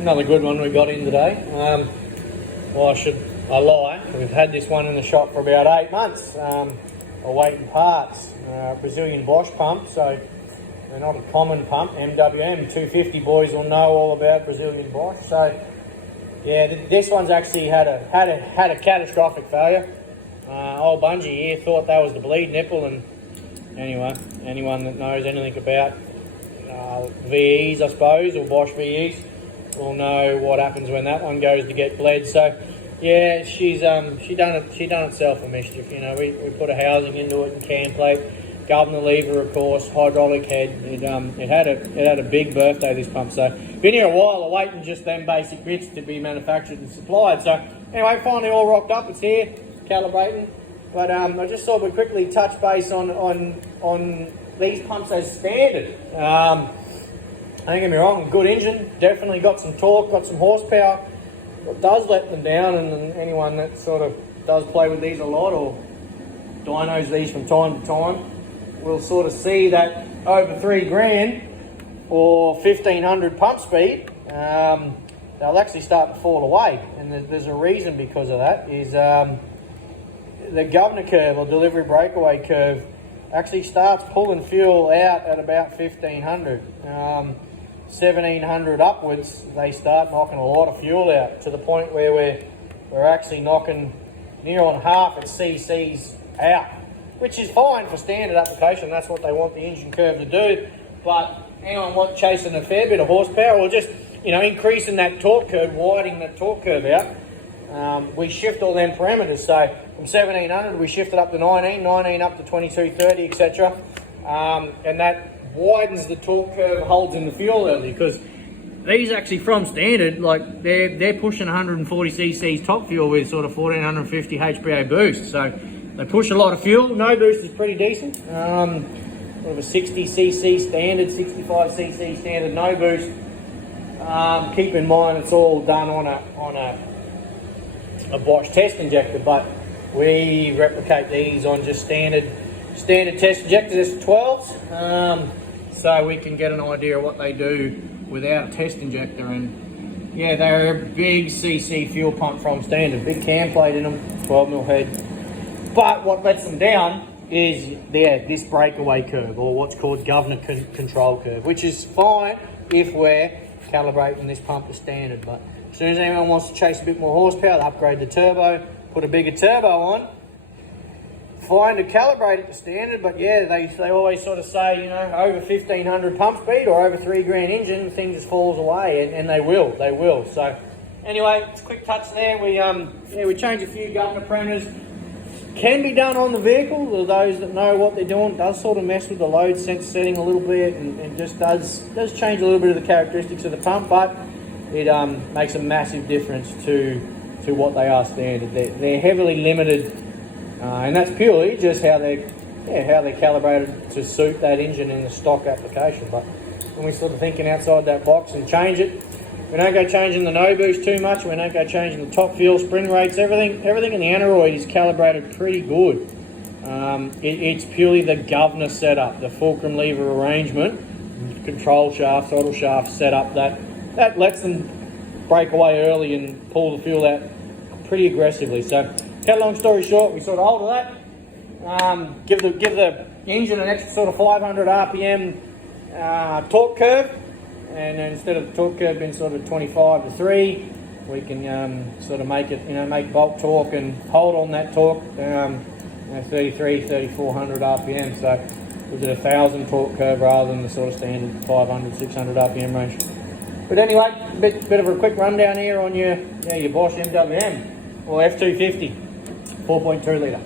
another good one we got in today. Well, I lie. We've had this one in the shop for about 8 months, awaiting parts. Brazilian Bosch pump, so they're not a common pump. MWM 250 boys will know all about Brazilian Bosch. So yeah, this one's actually had a catastrophic failure. Old Bungie here thought that was the bleed nipple, and anyway, anyone that knows anything about VEs, I suppose, or Bosch VEs, will know what happens when that one goes to get bled. So yeah, she done itself a mischief. You know, we put a housing into it and cam plate, governor lever, of course, hydraulic head. It had a big birthday, this pump. So been here a while, awaiting just them basic bits to be manufactured and supplied. So anyway, finally all rocked up. It's here, calibrating. But I just thought we'd quickly touch base on these pumps as standard. Don't get me wrong, good engine, definitely got some torque, got some horsepower. What does let them down, and anyone that sort of does play with these a lot or dynos these from time to time will sort of see that over 3 grand or 1500 pump speed, they'll actually start to fall away. And there's a reason because of that, is the governor curve or delivery breakaway curve actually starts pulling fuel out at about 1500. 1700 upwards, they start knocking a lot of fuel out to the point where we're actually knocking near on half its CCs out, which is fine for standard application. That's what they want the engine curve to do. But anyone chasing a fair bit of horsepower, or just, you know, increasing that torque curve, widening that torque curve out, we shift all them parameters. So from 1700 we shift it up to 19 up to 22, 30, etc. And that widens the torque curve, holds in the fuel early, because these actually from standard, like they're pushing 140 cc's top fuel with sort of 1450 HPA boost. So they push a lot of fuel. No boost is pretty decent. Sort of a 60 cc standard, 65 cc standard, no boost. Keep in mind it's all done on a Bosch test injector, but we replicate these on just standard test injectors, S12s, so we can get an idea of what they do without a test injector. And yeah, they're a big CC fuel pump from standard, big cam plate in them, 12mm head. But what lets them down is this breakaway curve, or what's called governor control curve, which is fine if we're calibrating this pump to standard. But as soon as anyone wants to chase a bit more horsepower, they upgrade the turbo, put a bigger turbo on, fine to calibrate it to standard. But yeah, they always sort of say, you know, over 1500 pump speed or over 3 grand engine, the thing just falls away, and they will. So anyway, it's a quick touch there. We change a few governor parameters. Can be done on the vehicle, or those that know what they're doing. Does sort of mess with the load sense setting a little bit, and just does change a little bit of the characteristics of the pump, but it makes a massive difference to what they are standard. They're heavily limited, and that's purely just how they're calibrated to suit that engine in the stock application. But when we're sort of thinking outside that box and change it, we don't go changing the no boost too much. We don't go changing the top fuel spring rates. Everything in the aneroid is calibrated pretty good. It's purely the governor setup, the fulcrum lever arrangement, control shaft, throttle shaft setup that lets them break away early and pull the fuel out pretty aggressively. So, cut a long story short, we sort of alter that. Give the engine an extra sort of 500 RPM torque curve. And then instead of the torque curve being sort of 25 to 3, we can sort of make it, make bulk torque and hold on that torque, 33, 3400 RPM. So we did 1000 torque curve rather than the sort of standard 500, 600 RPM range. But anyway, bit of a quick rundown here on your Bosch MWM or F250 4.2 litre.